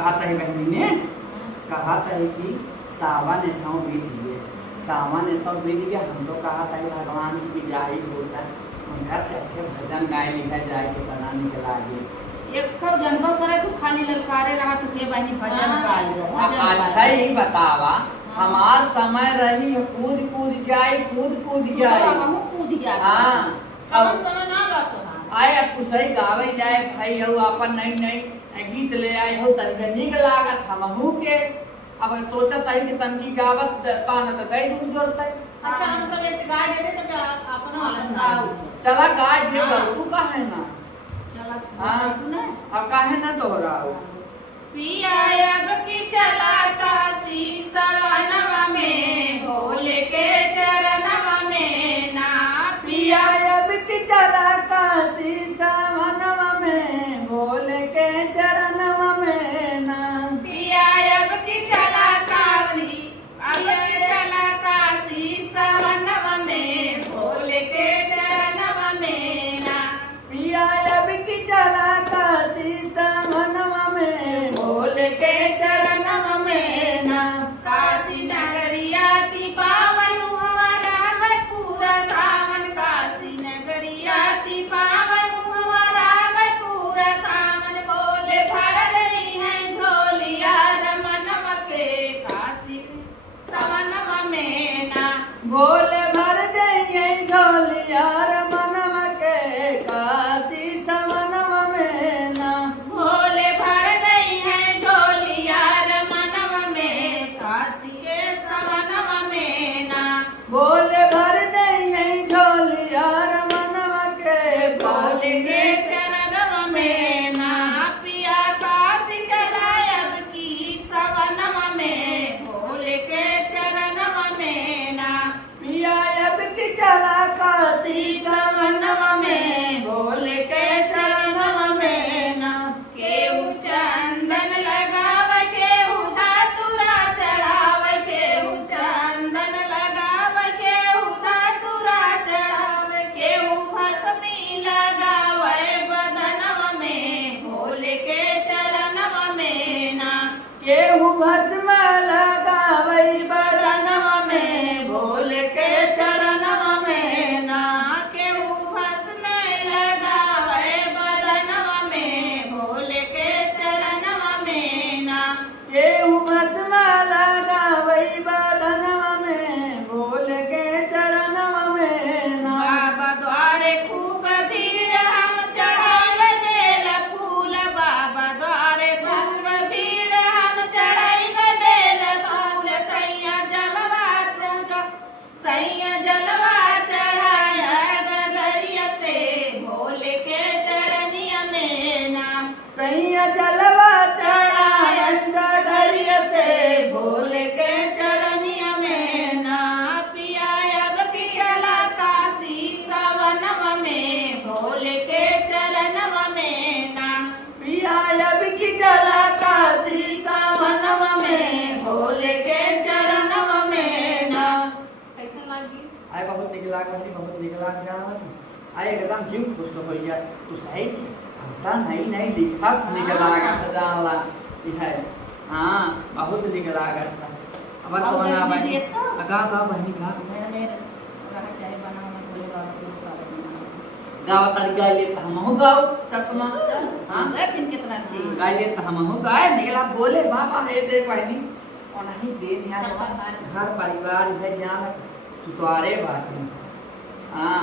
कहा था बहनी ने, कहा था कि सावन सौ बीत गए, सावन सौ बीत गया। हम तो कहा था भगवान की विदाई होता, उनका चक्के भजन गाय लिखा जाए के बना निकला आगे। एक तो जन्म करे तू खाली ललकारे रहा तू के बहनी भजन गाई। अच्छा ही बतावा, हमार समय रही कूद कूद जाए, कूद कूद जाए। हम कूद गया। हाँ अब समय ना बात आए अब कुछ ही गावे जाए भाई हो अपन नई नई गीत ले आए हो तनिक निक लागत हमहू के। अब सोचत है कि तनकी गावत पाना तो गई दूर जोड़ते। अच्छा हम सब एक गाय दे दे तो अपन वाला गाओ। चला गाय दे तू काहे ना। चला हां तू ना अब काहे ना दोहराओ। पिया अब की चला सासी सवनवा में भोले के चरणवा में ना। पिया अब की चला काशी सवनवा में भोले के चरणवा में ना। पिया अब की चला काशी, अब की चला काशी सवनवा में भोले के चरणवा में ना। पिया अब की चला काशी सवनवा में भोले के चरणवा में ना। काशी नगरिया ती पावन हमारा है पूरा सावन। काशी नगरिया ती पावन हमारा है पूरा सावन। बोले भर रही है झोलिया रमनवा से काशी सवनवा में ना। भोले भर देंगे झोलिया रमनवा के काशी सवनवा में ना। भोले भर रही है झोलिया रमनवा में काशी के सवनवा में ना। भोले भर देंगे झोलिया रमनवा के भोले काशी के चरणवा में ना। पिया काशी चला अब की सवनवा में भोले के चरणवा में ना। पिया अब की चला काशी सवनवा में भोले के चरणवा में ना। केहू चंदन लगाव, केहू धतूरा चढ़ाव, केहू चंदन लगाव, केहू धतूरा चढ़ाव, केहू भस्मी लगाव बदनवा में भोले के चरणवा में ना। केहू भस्म लगावई बदनवा में भोले के चरणवा में ना। केहू भस्म लगावे बदनवा में भोले के चरणवा में ना। केहू भस्म लगावई बदनवा में भोले के चरणवा में ना। बाबा द्वारे खूब भीड़ हम चढ़ाई बेला फूल। बाबा द्वारे खूब भीड़ हम चढ़ाई बेला फूल। सैया जलवा चढ़ा, सैया जलवा चढ़ाया गगरिया से भोले के चरनिया में ना। सैया जलवा चढ़ाया डगरिया से भोले के चरनिया में ना। पिया अब की चला काशी सवनवा में भोले के चरणवा में ना। पिया अब की चला काशी सवनवा में भोले के चरणवा में ना। कैसा लगी? आए बहुत निकला करनी, बहुत निकला जान आए एकदम जीव खुश हो जाए। तू सही हमका नहीं नहीं लिखा निकला का खजाला है। हाँ बहुत निकला करता अब तो बना बहनी का बहनी का मेरा मेरा रहा चाहे बना मैं भोले बाबा को सारे बना गाँव तारी गाय ले तो हमहू गाओ ससमा। हाँ लेकिन कितना थी गाय ले तो हमहू गाय निकला बोले बाबा हे देख बहनी और नहीं दे यहाँ घर परिवार है जहाँ सुतवारे बात। हाँ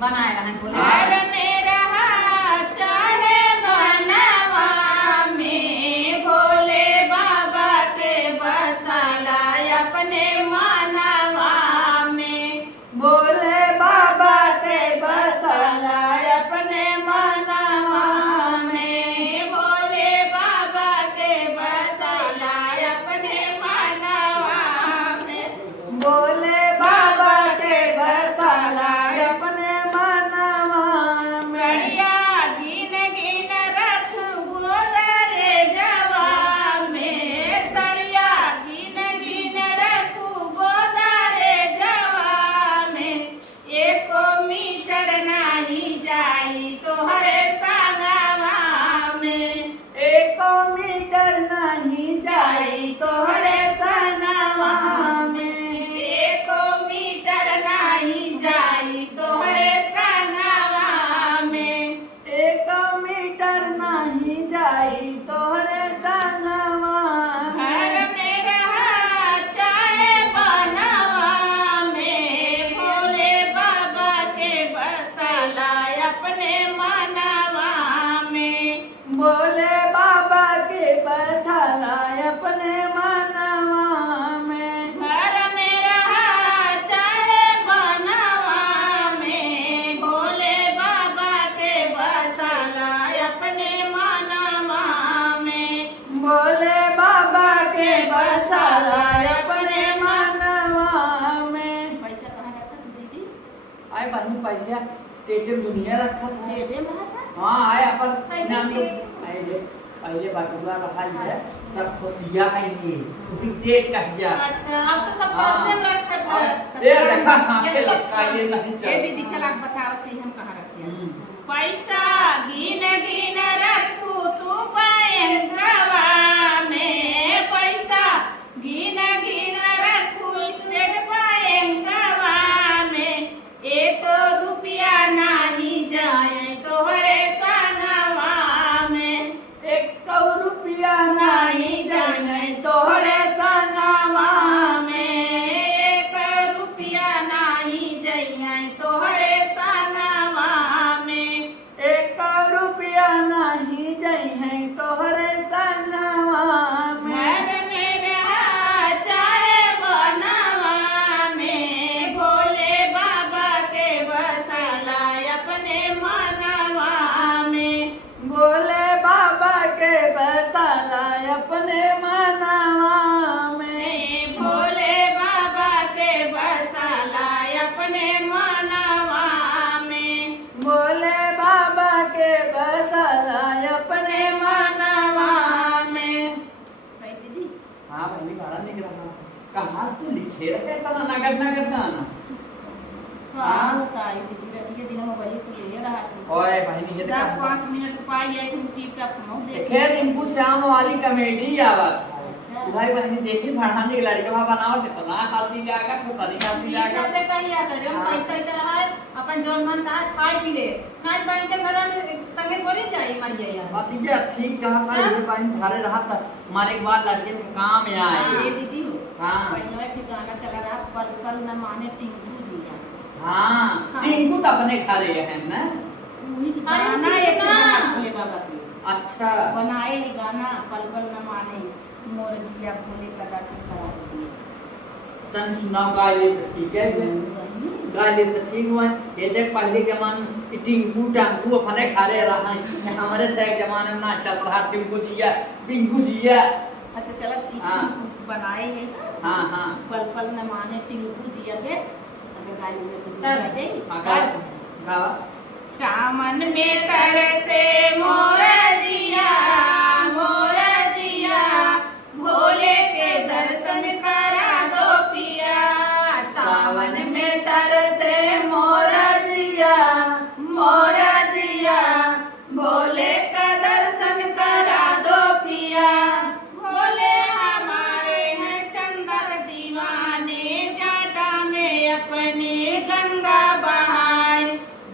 बनाए रहे बोले अरे मेरा चाहे बनवा में भोले बाबा के बसाला अपने मानवा में। बोले बाबा के बसाला अपने मानवा में भोले बाबा के बसाला अपने मानवा में। बोले बाबा के बसाला अपने मानवा में। सड़िया गिन गिन रथ के बसाला अपने मनवा में। पैसा कहाँ रखा तू दीदी? आए बहनी पैसा टेटम दुनिया रखा था। टेटम रहा था? हाँ आए अपन कैसे नाम तो टेटम? पहले पहले बाटुआ रहा है सब खुशियाँ आएंगे डेट कह जा। अच्छा अब तो सब पर्से में रखा था। ये देखा आंखें लटकाए नहीं चल। ये दीदी चल आप बताओ कि हम कहाँ रखे हैं। पैसा गिन गिन रखू तू बैंकवा में, पैसा गिन गिन रखू स्टेट बैंकवा में, 1 रुपया नहीं जाए तोहरे संगवा में, 1 रुपया नहीं जाए तोहरे संगवा में, 1 रुपया नहीं जाए तोहरे संगवा में, 1 रुपया नहीं जाए तोहरे संगवा में। घर में रहा चाहे बनवा में, भोले बाबा के बसाला अपने मनवा में, बोले बाबा के बसाला अपने मनवा में। भोले बाबा के बसाला अपने मनवा में, बोले बाबा के बसाला अपने मनवा में। सही दीदी? हाँ पहली बार निकल रहा कहाँ से लिखे रखे तना नगद नगद गाना। हाँ होता है दीदी, रतिया दिन मोबाइल तो ले रहा था। ओए बहनी ये 10-5 मिनट पाई आई थी टिप टॉप मुंह देख। खैर इनको श्याम वाली कॉमेडी आवत अच्छा भाई बहनी देखी फरहान की लड़का वहां बनाओ तो ना हंसी जाएगा तो तनी हंसी जाएगा। कहते कहीं आता जब पैसा ऐसा रहा है अपन जोन मन था खाए पी ले, नाच बन के घर संगे थोड़ी जाई मरिया यार। बात ये ठीक कहा था ये बहनी धारे रहा था मारे के बाद लड़के के काम में आए। ये दीदी हो हाँ। पहले के गाना चला रहा पल पल न माने टिंकू जी का। हाँ टिंकू तो अपने घरे है ना। वही गाना एक भोले बाबा के अच्छा बनाए ही गाना पल पल न माने मोर जिया भोले का दर्शन करा दिए। तन सुनाओ गा ले तो ठीक है गा ले तो ठीक हुआ। ये देख पहले जमाने की टिंकू टांकू अपने घरे रहा है हमारे से जमाने में ना चल रहा टिंकू जिया पिंकू जिया। अच्छा चलो हाँ। बनाए है हाँ हाँ पल पल न माने टिंकू जिया के अगर गाली में तो हाँ, दे गावा सामन में तरसे मोर जिया भोले के दर्शन करा दो पिया। सावन में तरसे मोर जिया भोले का दर्शन करा दो पिया। भोले हमारे हैं चंदर दीवाने, जाटा में अपने गंगा बहाए,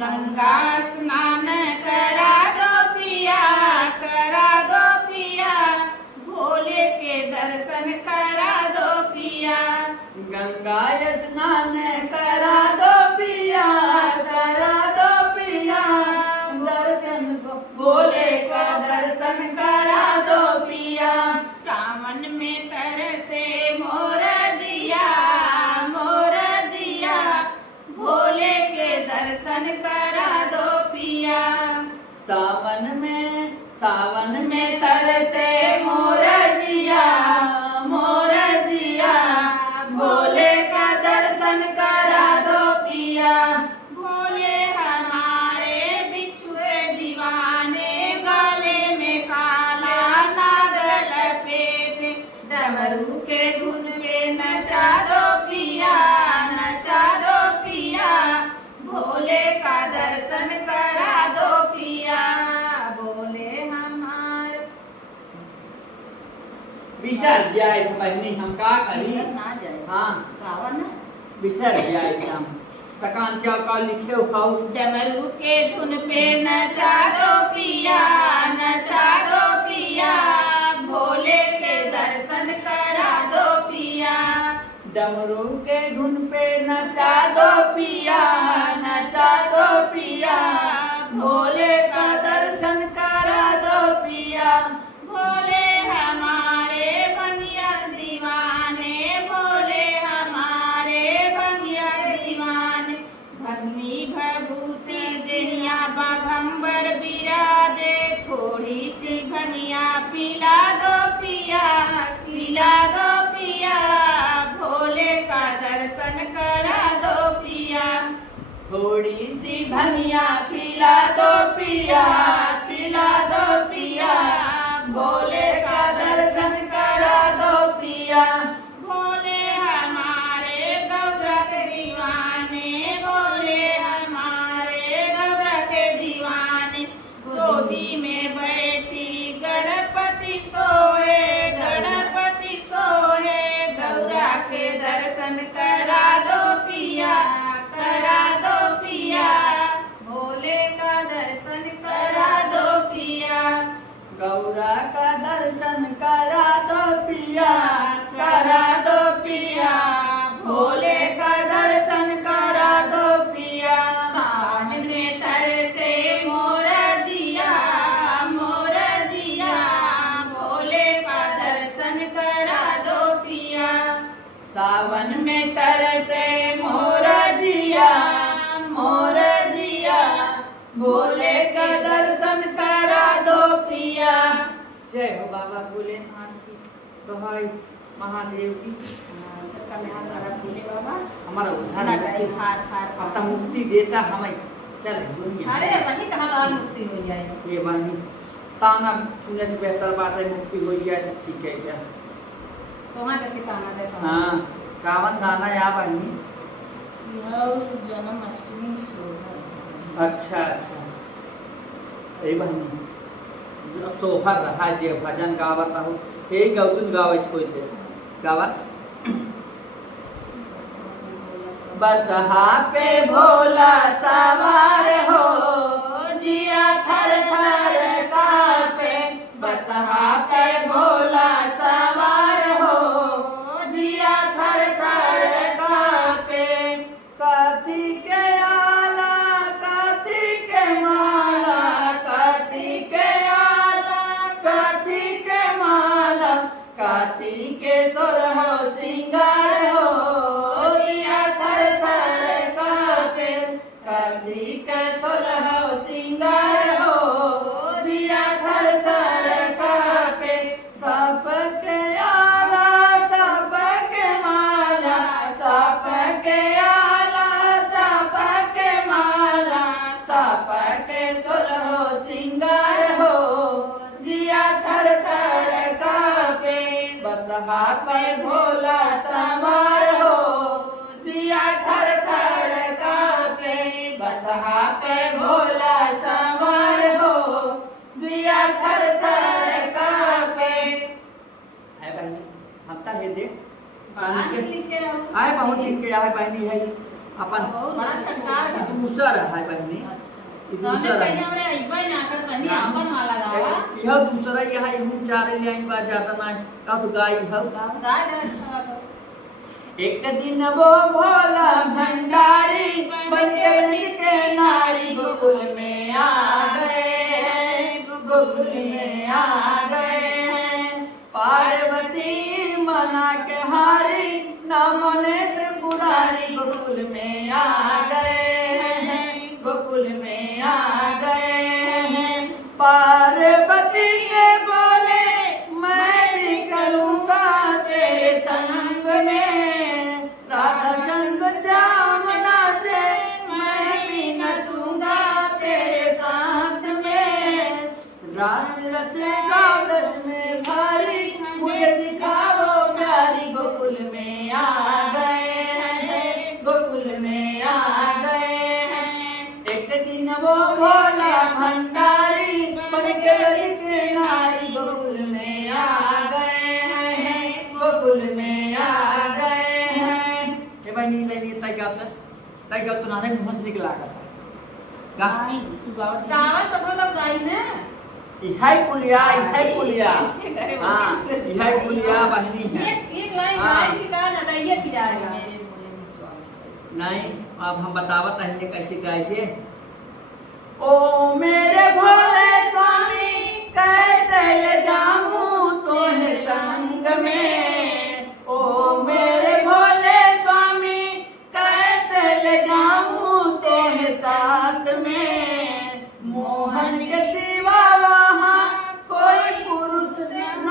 गंगा स्नान करा दो पिया भोले के दर्शन करा दो पिया। गंगा स्नान करा दो पिया दर्शन को भोले का दर्शन करा दो पिया। सावन में तरसे मोर जिया भोले के दर्शन करा दो पिया। सावन में तरसे मोर जिया भोले का दर्शन करा दो पिया। भोले हमारे बिछुए दीवाने, गाले में काला नाग लपेटे, डमरू के धुन पे नचा दो पिया भोले का दर्शन करा दो पिया। भोले हमारे बिसर जाए तो बहनी हम का करी। बिसर ना जाए। हाँ गावा ना बिसर जाए हम सकान क्या का लिखे खाओ। डमरू के धुन पे नचा दो पिया भोले के दर्शन करा दो पिया। डमरू के धुन पे नचा दो पिया भोले का दर्शन करा दो पिया। भोले हमारे बंगिया दीवाने, भोले हमारे बंगिया दीवाने, भस्मी भभूति देहिया बाघंबर विराजे, थोड़ी सी भनिया पिला दो पिया थोड़ी सी भनिया खिला दो पिया, खिला दो पिया, भोले का दर्शन करा दो पिया। भोले हमारे गौरा के दीवाने, भोले हमारे गौरा के दीवाने। गोदी में बैठी गणपति सोए, गणपति सोए, गौरा के दर्शन करा दो पिया, करा दो पिया, भोले का दर्शन करा दो पिया। गौरा का दर्शन करा दो पिया, करा दो पिया, भोले का दर्शन करा दो पिया। सावन में तरसे मोरा जिया, मोरा जिया, भोले का दर्शन करा दो पिया। सावन में तरसे मोरा जिया, मोरा जिया, भोले का दर्शन करा दो पिया। जय हो बाबा भोलेनाथ की, बहाई महादेव की। भोले बाबा हमारा उद्धार लड़ाई हार हार अपना मुक्ति देता हमें। चल दुनिया अरे वही कहाँ तो और मुक्ति हो जाए। ये बानी ताना सुनने से बेहतर बात है, मुक्ति हो जाए ठीक है क्या। तो वहाँ तक ताना देखो। हाँ कावन गाना यहाँ बानी। जन्माष्टमी शोभा। अच्छा अच्छा यही बानी अब सोफा रहा है भजन गावत रहो, यही गौतुन गावत कोई थे गावत। बसहा पे भोला सवार हो, जिया थर थर कांपे। बसहा पे भोला सवार हो, जिया थर थर कांपे। कार्तिक आला, कार्तिक माला, कार्तिक आला, कार्तिक माला, कार्तिक सोरह सिंगार हो, जिया थर थर कांपे। कार्तिक सोरह सिंगार हो, जिया थर थर कांपे। साप के आला, साप के माला, साप के आला, साप के माला, साप के सोलह सिंगार हो, जिया थर थर कांपे। बसहा पे भोला सवार हो, जिया थर थर कांपे। बसहा पे भोला सवार हो, जिया थर थर कांपे। है बहनी हम ता हे दे लिखे रहूं। आए बहुत लिख के आए बहनी है अपन बड़ा छटकार है। दूसर है बहनी तने पहले हमरे अइबे ना कर बनी अपन माला गावा। यह दूसरा यह हम चार लाइन बा जाता ना का तो गाई है। गा दे अच्छा तो। एक दिन वो भोला भंडारी बन के वृष के नारी गोकुल में आ गए, गोकुल में आ गए। पार्वती मना के हारी न मने त्रिपुरारी गोकुल में आ गए, गोकुल में आ गए। पार्वती से बोले मैं भी चलूंगा तेरे संग में, राधा संग श्याम नाचे मैं भी नचूंगा तेरे साथ में। रास रचेगा ब्रज में भारी, मुझे दिखाओ प्यारी। गोकुल में आ गए हैं, गोकुल में आ गए हैं। एक दिन वो भोला भंडारी बन के वृष के नारी गोकुल में आ गए हैं, गोकुल में आ गए हैं। ये बहनी लेनी तय क्या तो नाने बहुत निकला का गाई तू गावा सब तब गाई ने। इहाई पुलिया, इहाई पुलिया। हाँ इहाई पुलिया बहनी है। एक लाइन गाई की गा नटैया की जाएगा। नहीं अब हम बतावत हैं कैसे गाइए। ओ मेरे भोले स्वामी कैसे ले जाऊं तुम्हें संग में। ओ मेरे भोले स्वामी कैसे ले जाऊं तुम्हें साथ में। मोहन के सिवा वहाँ कोई पुरुष न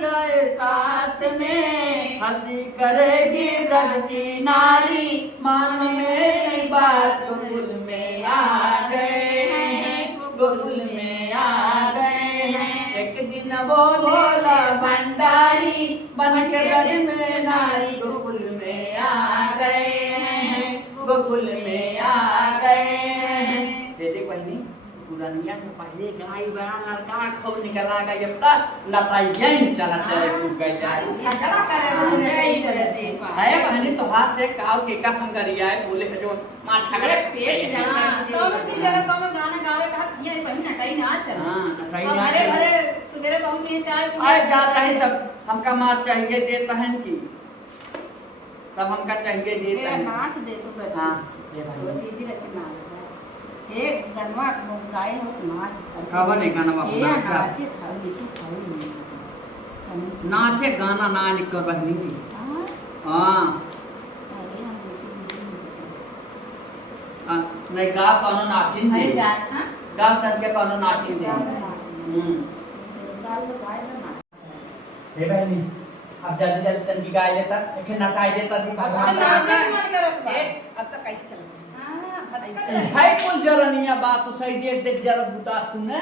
जाए साथ में। हंसी करेगी रजसी नारी, मन में बात गोकुल में आ गए हैं, गोकुल में आ गए हैं। एक दिन वो भोला भंडारी बन के ब्रज में नारी, गोकुल में आ गए हैं, गोकुल में आ गए हैं। ये देख बहनी, पुरानिया में पहले गाय बड़ा लड़का खूब निकला गया, जब तक नताइया ही चला चले खूब गई जाए। है बहनी तो हाथ से काव के का हम करिया है, बोले के जो मार छगड़े पेट जाना तो मुझे जरा तो मैं गाना गावे कहा ये बहनी नटाई ना चल। हां नटाई ना अरे अरे सवेरे पहुंचे चाय आए जाता है सब, हमका मार चाहिए देता है कि सब हमका चाहिए देता है। नाच दे तो बच्ची। हां ये भाई दीदी रच नाच दे हे गनवा गाए हो नाच कावा नहीं गाना बाबू ये नाचा नाचे था बिटू खाऊ नाचे गाना ना लिख कर बहनी जी। हां हां अरे हम नहीं गा कौनो नाचिन अरे दे जा हां गा करके कौनो नाचिन दे। गाल तो गाए ना नाच हे बहनी अब जल्दी जल्दी तन की गाय लेता लेकिन नचाई देता थी भगवान नाचे मन करत बा अब तक कैसे चल हां है कुल जरनिया बात तो सही देख देख जरा बुता तू ना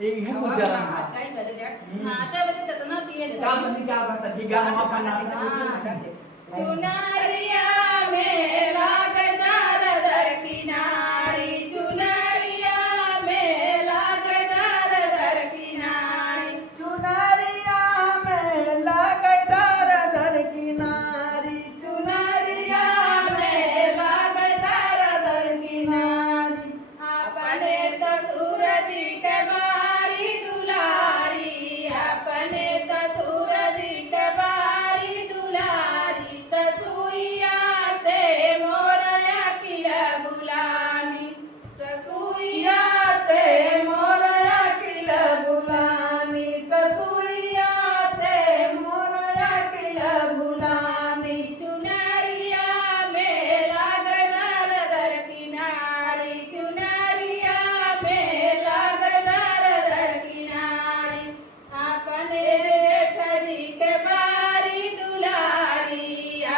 ये है कुल जरनिया नाचा ही बजे देख नाचा बजे ततना दिए का बनी का बात ठीक है हम अपना नाच चुनरिया में लागदार दर किनारी, चुनरिया में लागदार दर किनारी, चुनरिया में लगदार दर किनारी, चुनरिया में लागदार दर किनारी। अपने ससुर जी के बारी दुलारी, अपने ससुर जी के बारी दुलारी, ससुइया से मोरया किला बुलानी, ससुइया से मोरया किला बुलानी, ससुइया से मोरया किला बुलानी। चुनरिया में लागदार दर किनारी, चुनरिया में लागदार दर किनारी, अपने जेठ जी के बारी दुलारी,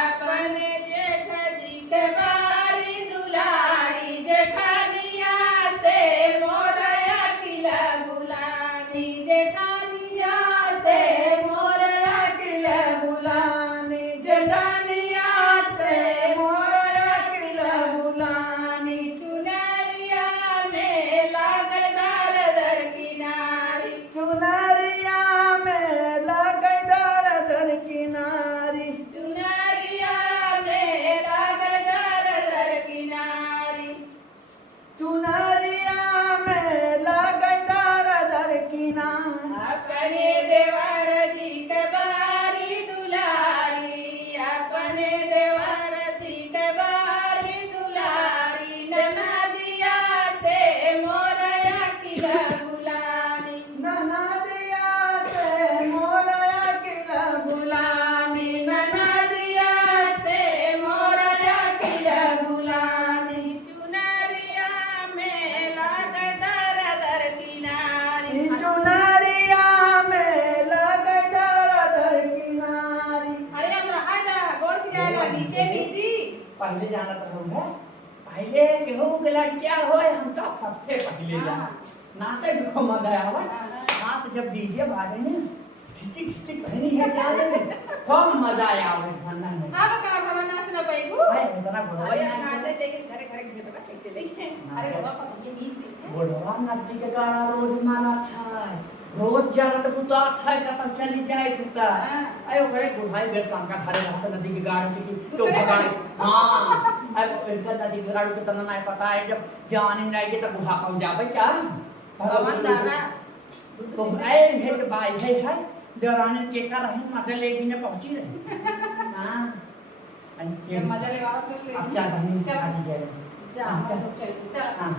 अपने जेठ जी के बारी दुलारी, जेठानिया से मोरया किला बुलानी, जेठानिया से मोरया किला बुलानी, जेठानिया से मोरया किला बुलानी। चुनरिया में लागदार दर किनारी, चुनरिया में लगदार दर किनारी, चुनरिया में लागदार दर किनारी, चुनरिया में लगदार दर किनारी। अपने देवर जी के बारी दुलारी, अपने देवर जी के बारी दुलारी, ननदिया से मोरया किला बुलानी, ननदिया से मोरया किला बुलानी, ननदिया से मोरया किला बुलानी। चुनरिया में लागदार दर किनारी, चुनरिया में लगदार दर किनारी। अरे हमरा आजा गोड़ पिटाए लागी के बीजी पहले जाना तो हम है पहले केहू के लड़किया होए हम तो सबसे पहले जाना नाचे भी खूब मजा आवा। हाथ जब डीजे बाजे ने खिची खिची कहनी है क्या ले खूब मजा आवे खाना में। अब का भला नाच ना पाइबू भाई इतना घोड़वा अरे नाच नाचे लेकिन घरे घरे घेरबा कैसे लेके अरे बाबा पता ये बीज दे घोड़वा नाची के गाना रोज माना था रोज जाना तो बुता था कता चली जाए कुत्ता आयो करे बुढ़ाई बेर शाम का घरे रहता नदी के गाड़ी की तो भगाड़ हां अब इधर नदी के गाड़ी के तना नहीं पता है जब जाने नहीं के तो बुढ़ा पहुंच जावे क्या भगवान दाना तो ऐ है के भाई है देवरानी के का रही मजे लेके ने पहुंची रही हां मजा ले वाला फिर ले अच्छा बहनी चल जा जा चल चल हां